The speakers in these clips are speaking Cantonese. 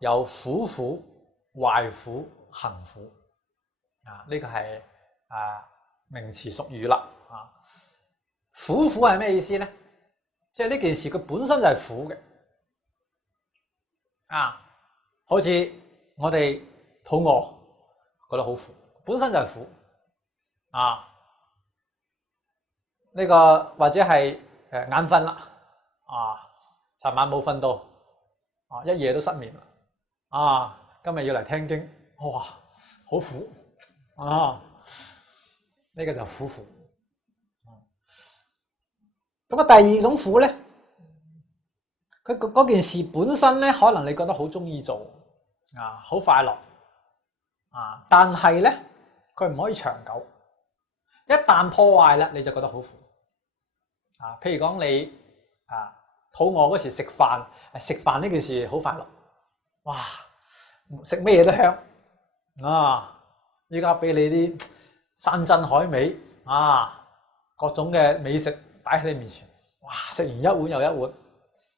有苦苦、壞苦、行苦啊，呢個係名詞俗語啦啊。苦苦係咩意思咧？即係呢件事佢本身就係苦嘅啊，好似我哋肚餓覺得好苦，本身就係苦啊。呢個或者係眼瞓啦啊，尋晚冇瞓到啊，一夜都失眠啦啊，今日要嚟聽經，哇，好苦啊！呢個就苦苦。咁啊，第二種苦咧，佢嗰件事本身咧，可能你覺得好中意做啊，好快樂啊，但係咧，佢唔可以長久。一旦破壞咧，你就覺得好苦啊。譬如講你肚餓嗰時食飯，食飯呢件事好快樂，哇！食咩嘢都香啊！依家俾你啲山珍海味啊，各種嘅美食擺喺你面前，哇！食完一碗又一碗，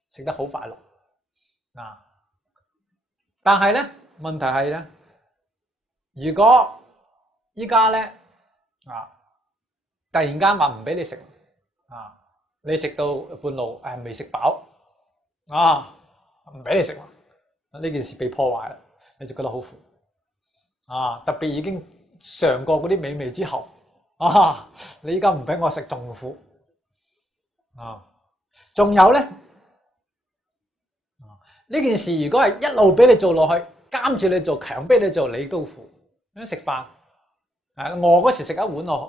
食得好快樂啊！但係咧，問題係咧，如果依家咧突然間話唔俾你食啊，你食到半路未食飽啊，唔俾你食，呢件事被破壞啦，你就覺得好苦啊！特別已經嘗過嗰啲美味之後啊，你依家唔俾我食仲苦啊！仲有咧呢件事如果係一路俾你做落去，監住你做，強逼你做，你都苦。咁食飯餓嗰時食一碗好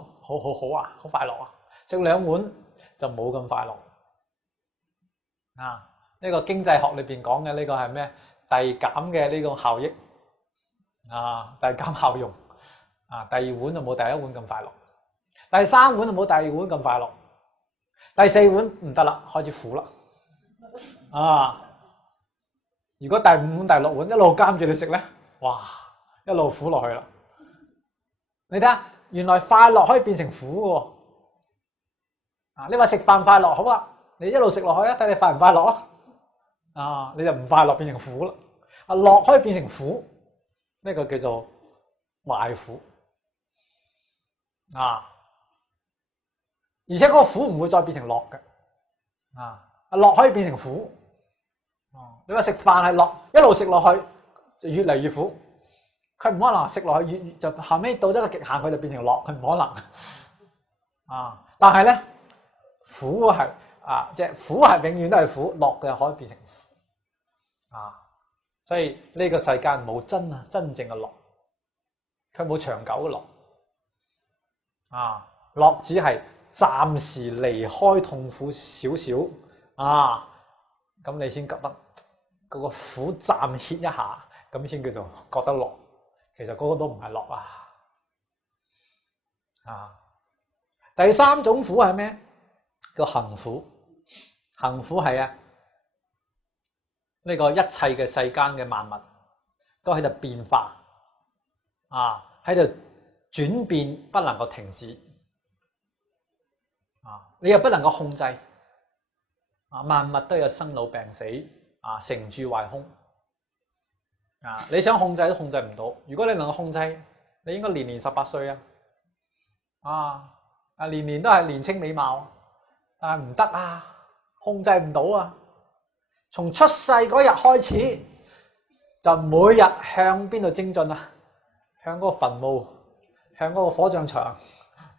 啊，好快樂啊！食兩碗就冇咁快樂啊！呢個經濟學裏邊講嘅呢個係咩？遞減嘅呢個效益啊，遞減效用啊！第二碗就冇第一碗咁快樂，第三碗就冇第二碗咁快樂，第四碗唔得啦，開始苦啦啊！如果第五碗、第六碗一路監住你食咧，哇，一路苦落去啦！你睇下，原來快樂可以變成苦嘅啊！你話食飯快樂好啊，你一路食落去啊，睇你快唔快樂啊？啊，你就唔快樂變成苦啦。啊，樂可以變成苦，呢個叫做壞苦啊！而且嗰個苦唔會再變成樂嘅啊！樂可以變成苦。你話食飯係樂，一路食落去就越嚟越苦，佢唔可能食落去越就後尾到咗個極限，佢就變成樂，佢唔可能啊！但係咧，苦係即係苦係永遠都係苦，樂嘅可以變成苦啊！所以呢個世界冇真正嘅樂，佢冇長久嘅樂啊！樂只係暫時離開痛苦少少啊！咁你先覺得嗰個苦暫歇一下，咁先叫做覺得樂。其實嗰個都唔係樂啊！第三種苦係咩？叫行苦。行苦係呢個一切嘅世間嘅萬物都喺度變化啊，喺度轉變，不能夠停止啊！你又不能夠控制。萬物都有生老病死成住壞空你想控制都控制唔到。如果你能夠控制，你應該年年18歲年年都係年青美貌，但係唔得控制唔到從出世嗰日開始，就每日向邊度精進向嗰個墳墓，向嗰個火葬場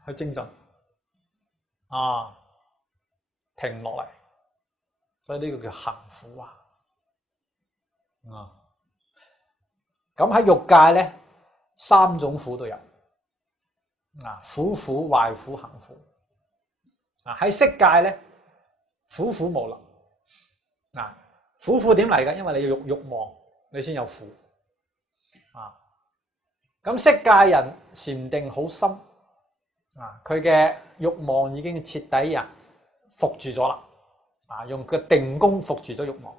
去精進停落嚟。所以呢個叫行苦咁喺欲界咧，3種苦都有苦苦、壞苦、行苦喺色界咧，苦苦無能苦苦點嚟嘅？因為你要欲望，你先有苦咁色界人禪定好深佢嘅欲望已經徹底伏住咗啦。用佢定功伏住咗欲望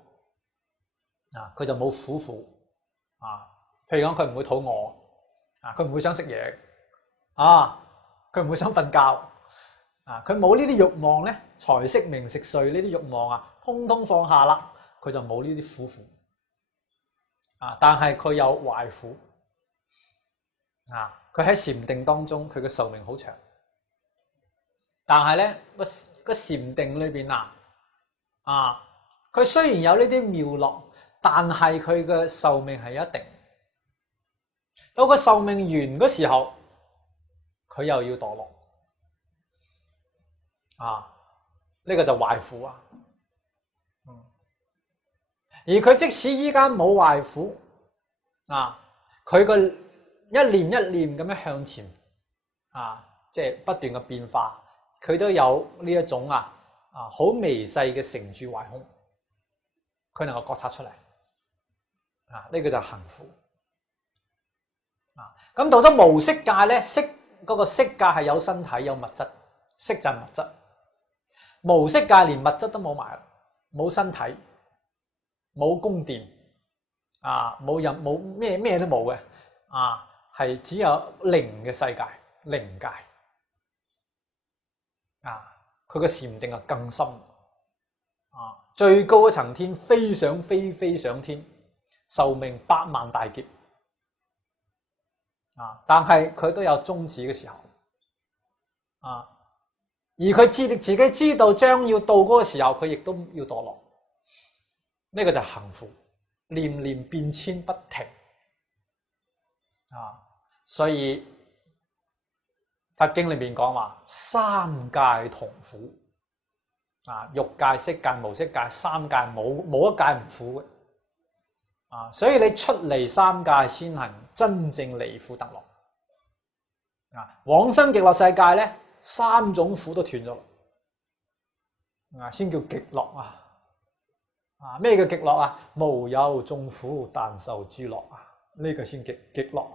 佢就冇苦苦譬如講佢唔會肚餓佢唔會想食嘢佢唔會想瞓覺佢冇呢啲欲望咧，財色名食睡呢啲欲望通通放下啦，佢就冇呢啲苦苦啊，但係佢有壞苦啊，佢喺禪定當中佢嘅壽命好長，但係咧個禪定裏邊啊，佢雖然有呢啲妙樂，但係佢嘅壽命係一定，到個壽命完嗰時候，佢又要墮落啊，呢個就壞苦啊。而佢即使依家冇壞苦啊，佢個一念一念咁樣向前啊，即係不斷嘅變化，佢都有呢一種好微細嘅成住壞空，佢能夠覺察出嚟啊，呢個就係行苦啊。咁到咗無色界咧，嗰個色界係有身體有物質，色就係物質，無色界連物質都冇埋，冇身體。冇宮殿冇咩都冇嘅係只有靈嘅世界，靈界佢嘅禪定更深最高嘅層天飛上天，壽命百萬大劫但係佢都有終止嘅時候而佢自己知道將要到嗰個時候，佢亦都要墮落。呢個就係行苦，念念變遷不停所以佛經裏面講話三界同苦欲界、色界、無色界，三界冇一界唔苦嘅所以你出離三界先係真正離苦得樂往生極樂世界咧，三種苦都斷咗先叫極樂咩叫極樂無有眾苦，但受諸樂呢個先極樂